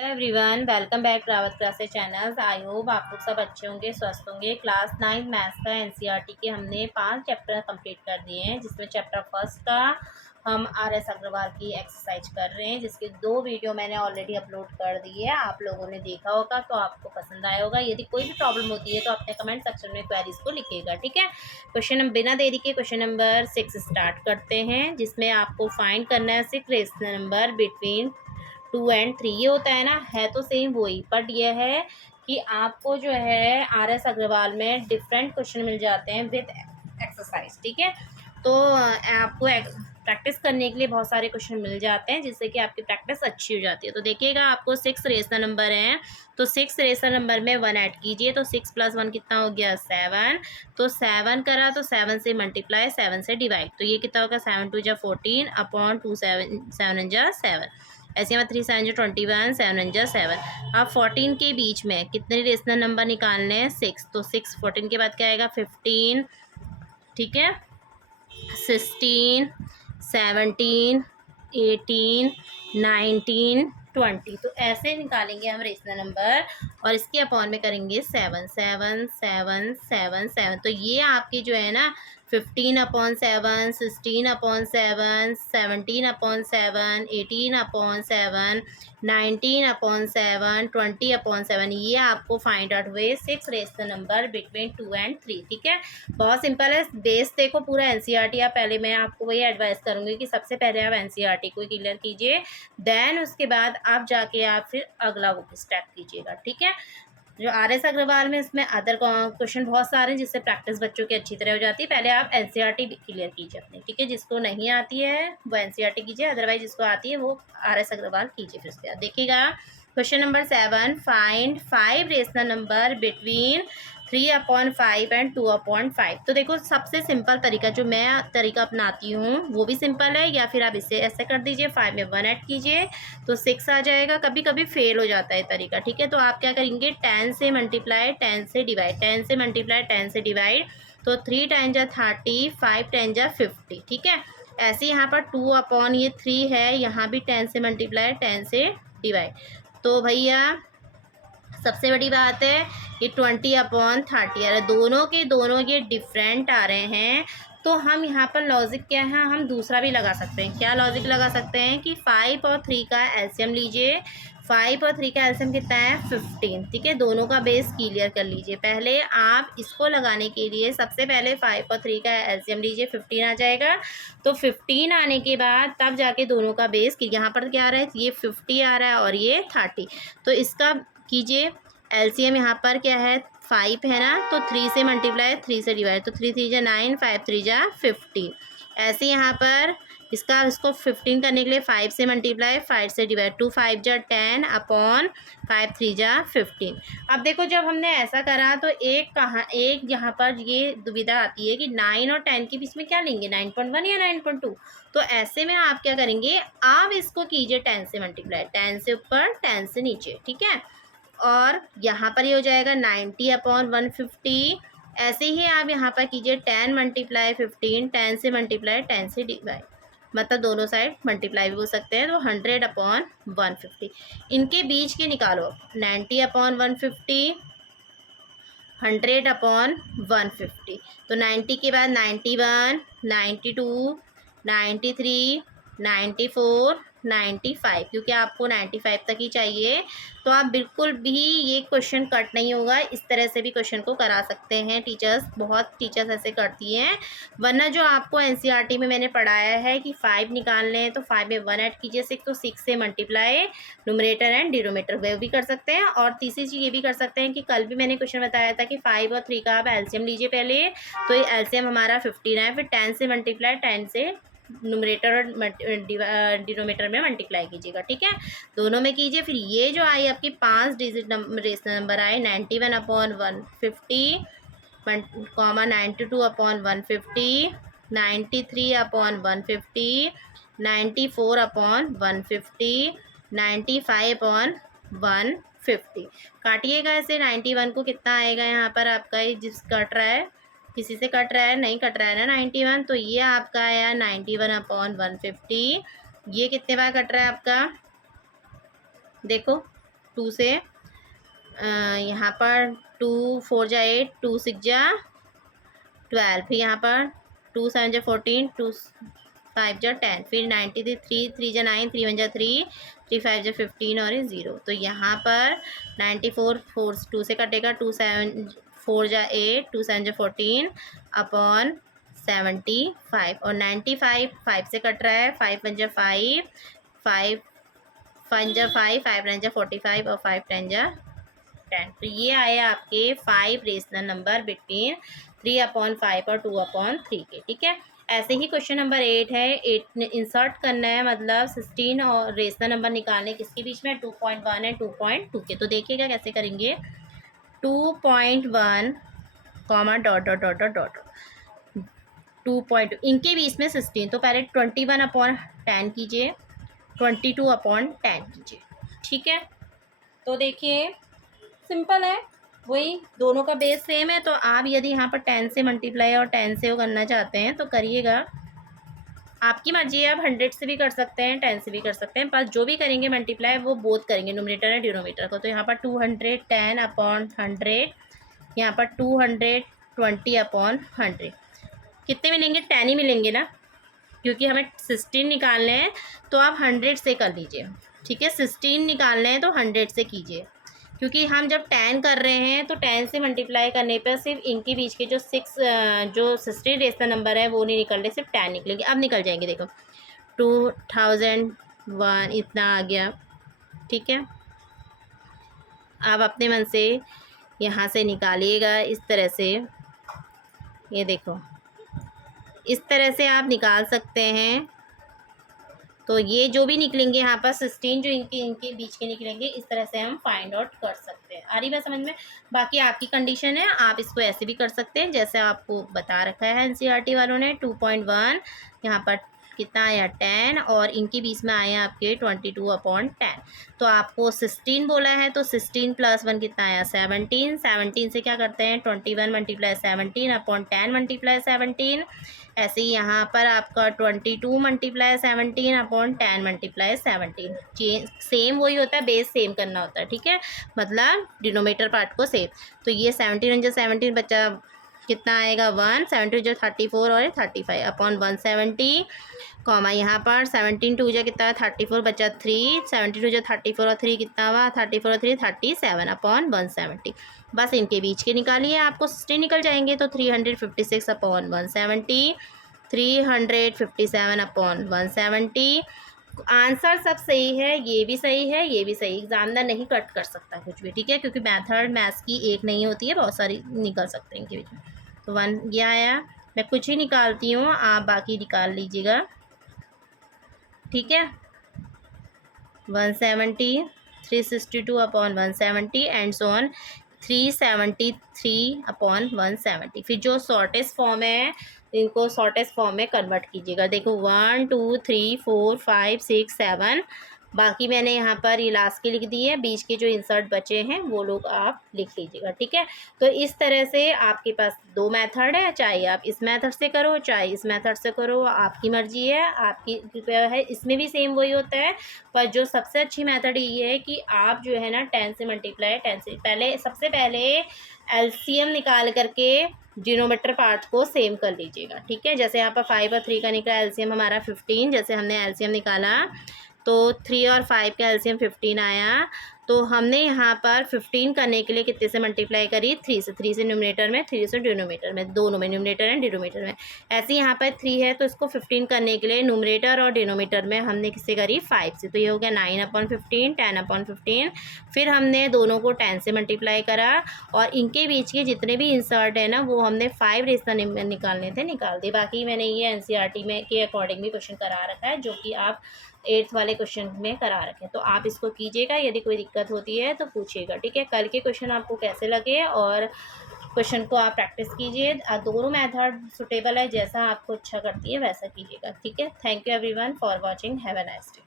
Hello everyone, welcome back Rawat classes channels. I hope आप लोग सब अच्छे होंगे, स्वस्थ होंगे। क्लास 9 मैथ्स का एनसीईआरटी के हमने 5 चैप्टर कंप्लीट कर दिए हैं, जिसमें चैप्टर फर्स्ट का हम आर.एस. अग्रवाल की एक्सरसाइज कर रहे हैं, जिसके 2 वीडियो मैंने ऑलरेडी अपलोड कर दी है। आप लोगों ने देखा होगा तो आपको पसंद आया होगा। यदि कोई भी प्रॉब्लम होती है तो अपने कमेंट सेक्शन में क्वेरीज को लिखिएगा, ठीक है। क्वेश्चन बिना देरी के क्वेश्चन नंबर 6 स्टार्ट करते हैं, जिसमें आपको फाइंड करना है 6 रेशनल नंबर बिटवीन 2 एंड 3। ये होता है ना, है तो सेम वही, बट ये है कि आपको जो है आर.एस. अग्रवाल में डिफरेंट क्वेश्चन मिल जाते हैं विद एक्सरसाइज, ठीक है। तो आपको प्रैक्टिस करने के लिए बहुत सारे क्वेश्चन मिल जाते हैं, जिससे कि आपकी प्रैक्टिस अच्छी हो जाती है। तो देखिएगा, आपको 6 रेशनल नंबर हैं, तो 6 रेशनल नंबर में 1 ऐड कीजिए, तो 6 + 1 कितना हो गया 7। तो 7 करा तो 7 से मल्टीप्लाई, 7 से डिवाइड, तो ये कितना होगा 7 × 2 = 14 अपॉन 2 7 × 7। ऐसे में 3 7 × 21, 7 × 7। अब 14 के बीच में कितने रेशनल नंबर निकालने हैं 6, तो 6 14 के बाद क्या आएगा 15, ठीक है, 16, 17, 18, 19, 20। तो ऐसे निकालेंगे हम रेशनल नंबर और इसके अपॉन में करेंगे 7 7 7 7 7। तो ये आपकी जो है ना 15/7, 16/7, 17/7, 18/7, 19/7, 20/7। ये आपको फाइंड आउट हुए 6 रेशनल नंबर बिटवीन 2 एंड 3, ठीक है। बहुत सिंपल है। बेस देखो पूरा एनसीईआरटी, आप पहले मैं आपको वही एडवाइस करूंगी कि सबसे पहले आप एनसीईआरटी को क्लियर कीजिए, देन उसके बाद आप जाके आप फिर अगला वो स्टेप कीजिएगा, ठीक है। जो आर.एस. अग्रवाल में इसमें अदर क्वेश्चन बहुत सारे हैं, जिससे प्रैक्टिस बच्चों की अच्छी तरह हो जाती है। पहले आप एनसीईआरटी क्लियर कीजिए अपनी, ठीक है। जिसको नहीं आती है वो एनसीईआरटी कीजिए, अदरवाइज जिसको आती है वो आर.एस. अग्रवाल कीजिए। फिर उसके बाद देखिएगा question number 7, find 5 rational number between 3/5 and 2/5। तो देखो, सबसे सिंपल तरीका जो मैं तरीका अपनाती हूँ वो भी सिंपल है, या फिर आप इसे ऐसे कर दीजिए 5 में 1 ऐड कीजिए तो 6 आ जाएगा। कभी कभी फेल हो जाता है तरीका, ठीक है। तो आप क्या करेंगे 10 से मल्टीप्लाई 10 से डिवाइड, 10 से मल्टीप्लाई 10 से डिवाइड, तो 3 10 × 30, 5 10 × 50, ठीक है। ऐसे यहाँ पर 2/3 है, यहाँ भी 10 से मल्टीप्लाई 10 से डिवाइड। तो भैया सबसे बड़ी बात है कि 20/30 आ रहा है, दोनों के दोनों ये डिफरेंट आ रहे हैं। तो हम यहाँ पर लॉजिक क्या है, हम दूसरा भी लगा सकते हैं। क्या लॉजिक लगा सकते हैं कि 5 और 3 का एलसीएम लीजिए। 5 और 3 का एलसीएम कितना है 15, ठीक है। दोनों का बेस क्लियर कर लीजिए। पहले आप इसको लगाने के लिए सबसे पहले 5 और 3 का एलसीएम लीजिए, 15 आ जाएगा। तो 15 आने के बाद तब जाके दोनों का बेस, यहाँ पर क्या आ रहा है, ये 50 आ रहा है और ये 30। तो इसका कीजिए एलसीएम, यहाँ पर क्या है 5 है ना, तो 3 से मल्टीप्लाई 3 से डिवाइड, तो 3 3 × 9, 5 3 × 50। ऐसे यहाँ पर इसको 15 करने के लिए 5 से मल्टीप्लाई 5 से डिवाइड, 2 5 × 10 अपॉन 5 3 × 15। अब देखो, जब हमने ऐसा करा तो एक यहाँ पर ये दुविधा आती है कि 9 और 10 के बीच में क्या लेंगे, 9.1 या 9.2। तो ऐसे में आप क्या करेंगे, आप इसको कीजिए 10 से मल्टीप्लाई, 10 से ऊपर 10 से नीचे, ठीक है। और यहाँ पर ये हो जाएगा 90/150। ऐसे ही आप यहाँ पर कीजिए 10 × 15, 10 से मल्टीप्लाई 10 से डिवाइड, मतलब दोनों साइड मल्टीप्लाई भी हो सकते हैं, तो 100/150। इनके बीच के निकालो, 90/150, 100/150। तो 90 के बाद 91, 92, 93, 94, 95, क्योंकि आपको 95 तक ही चाहिए। तो आप बिल्कुल भी ये क्वेश्चन कट नहीं होगा, इस तरह से भी क्वेश्चन को करा सकते हैं टीचर्स, बहुत टीचर्स ऐसे करती हैं। वरना जो आपको एनसीईआरटी में मैंने पढ़ाया है कि 5 निकालने हैं तो 5 में 1 ऐड कीजिए 6, तो 6 से मल्टीप्लाई न्यूमरेटर एंड डिनोमिनेटर वे भी कर सकते हैं। और तीसरी चीज़ ये भी कर सकते हैं कि कल भी मैंने क्वेश्चन बताया था कि 5 और 3 का आप एलसीएम लीजिए पहले, तो ये एलसीएम हमारा 15 है, फिर 10 से मल्टीप्लाई 10 से न्यूमरेटर और डिनोमिनेटर में मल्टीप्लाई कीजिएगा, ठीक है। दोनों में कीजिए। फिर ये जो आई आपकी 5 डिजिट रेशनल नंबर आए 91/150, 92/150, 93/150, 94/150, 95/150। काटिएगा ऐसे। 91 को कितना आएगा यहाँ पर आपका, ये जिस कट रहा है, किसी से कट रहा है, नहीं कट रहा है ना 91, तो ये आपका आया 91/150। ये कितने बार कट रहा है आपका, देखो 2 से यहाँ पर 2 4 जा 8, 2 6 जा 12, फिर यहाँ पर 2 7 जा 14, 2 5 जा 10, फिर 90 से 3 3 जा 9, 3 1 जा 3, 3 5 जा 15 और 0। तो यहाँ पर 94 4 2 से कटेगा, 2 7 4 जा 8, 2 7 जा 14 अपॉन 75, और 95 5 से कट रहा है, 5 1 जा 5, 5 5 जा 5, 5 9 जा 45 और 5 10 जा 10। तो ये आया आपके 5 रेशनल नंबर बिटवीन 3/5 और 2/3 के। ठीक है, ऐसे ही क्वेश्चन नंबर 8 है। 8 इंसर्ट करना है, मतलब 16 और रेशनल नंबर निकालने किसके बीच में, 2.1 एंड 2.2 के। तो देखिएगा कैसे करेंगे। 2.1 comma dot dot dot dot dot 2.2 इनके बीच में 16, तो पहले 21/10 कीजिए, 22/10 कीजिए। ठीक है, तो देखिए सिंपल है, वही दोनों का बेस सेम है। तो आप यदि यहाँ पर 10 से मल्टीप्लाई और 10 से वो करना चाहते हैं तो करिएगा, आपकी मर्जी है। आप 100 से भी कर सकते हैं, 10 से भी कर सकते हैं, पर जो भी करेंगे मल्टीप्लाई वो बोथ करेंगे, न्यूमरेटर और डिनोमिनेटर को। तो यहाँ पर 210/100, यहाँ पर 220/100 कितने मिलेंगे, 10 ही मिलेंगे ना, क्योंकि हमें 16 निकालने हैं। तो आप 100 से कर लीजिए। ठीक है, 16 निकालने हैं तो 100 से कीजिए, क्योंकि हम जब 10 कर रहे हैं तो 10 से मल्टीप्लाई करने पर सिर्फ इनके बीच के जो 16 रेशनल नंबर है वो नहीं निकल रहे, सिर्फ 10 निकलेंगे। अब निकल जाएंगे, देखो 2001 इतना आ गया। ठीक है, आप अपने मन से यहाँ से निकालिएगा इस तरह से, ये देखो इस तरह से आप निकाल सकते हैं। तो ये जो भी निकलेंगे यहाँ पर 16 जो इनके बीच के निकलेंगे, इस तरह से हम फाइंड आउट कर सकते हैं। आ रही बात समझ में। बाकी आपकी कंडीशन है, आप इसको ऐसे भी कर सकते हैं जैसे आपको बता रखा है एनसीईआरटी वालों ने। 2.1 यहाँ पर कितना आया 10, और इनके बीच में आया आपके 22/10। तो आपको 16 बोला है, तो 16 + 1 कितना आया 17। 17 से क्या करते हैं, 21 × 17/10 × 17। ऐसे ही यहाँ पर आपका 22 × 17/10 × 17। सेम वही होता है, बेस सेम करना होता है। ठीक है, मतलब डिनोमिनेटर पार्ट को सेम। तो ये 17 × 17 बच्चा कितना आएगा 1, 17 जो 34 और 35 अपॉन 170, कॉमा यहाँ पर 17 2 जो कितना 34 बचा 3, 72 जो 34 और 3 कितना हुआ 34 और 3 37 अपॉन 170। बस इनके बीच के निकालिए, आपको 60 निकल जाएंगे। तो 356/170, 357/170। आंसर सब सही है, ये भी सही है, ये भी सही। एग्जामिनर नहीं कट कर सकता कुछ भी। ठीक है, क्योंकि मैथड मैथ्स की एक नहीं होती है, बहुत सारी निकल सकते हैं इनके बीच में। तो 1 ये आया, मैं कुछ ही निकालती हूँ, आप बाकी निकाल लीजिएगा। ठीक है, 170, 362/170 एंड सो ऑन 373/170। फिर जो शॉर्टेस्ट फॉर्म है इनको शॉर्टेस्ट फॉर्म में कन्वर्ट कीजिएगा। देखो 1 2 3 4 5 6 7, बाकी मैंने यहाँ पर ये लास्ट के लिख दी है, बीच के जो इंसर्ट बचे हैं वो लोग आप लिख लीजिएगा। ठीक है, तो इस तरह से आपके पास 2 मेथड है, चाहे आप इस मेथड से करो चाहे इस मेथड से करो, आपकी मर्जी है, आपकी है। इसमें भी सेम वही होता है, पर जो सबसे अच्छी मेथड ये है कि आप जो है ना 10 से मल्टीप्लाई 10 से पहले सबसे पहले एलसीएम निकाल करके डिनोमिनेटर पार्ट को सेम कर लीजिएगा। ठीक है, जैसे यहाँ पर 5 और 3 का निकला एलसीएम हमारा 15, जैसे हमने एलसीएम निकाला तो 3 और 5 का एलसीएम 15 आया। तो हमने यहाँ पर 15 करने के लिए कितने से मल्टीप्लाई करी 3 से, 3 से न्यूमरेटर में 3 से डिनोमिनेटर में, दोनों में न्यूमरेटर एंड डिनोमिनेटर में। ऐसे यहाँ पर 3 है तो इसको 15 करने के लिए न्यूमरेटर और डिनोमिनेटर में हमने किससे करी 5 से। तो ये हो गया 9/15 10/15। फिर हमने दोनों को 10 से मल्टीप्लाई करा और इनके बीच के जितने भी इंसर्ट है ना वो हमने 5 रेशनल निकालने थे, निकाल दिए। बाकी मैंने ये एनसीईआरटी में के अकॉर्डिंग भी क्वेश्चन करा रखा है, जो कि आप 8th वाले क्वेश्चन में करा रखे हैं। तो आप इसको कीजिएगा, यदि कोई दिक्कत होती है तो पूछिएगा। ठीक है, कल के क्वेश्चन आपको कैसे लगे और क्वेश्चन को आप प्रैक्टिस कीजिए। दोनों मेथड सुटेबल है, जैसा आपको अच्छा करती है वैसा कीजिएगा। ठीक है, thank you everyone for watching, have a nice day.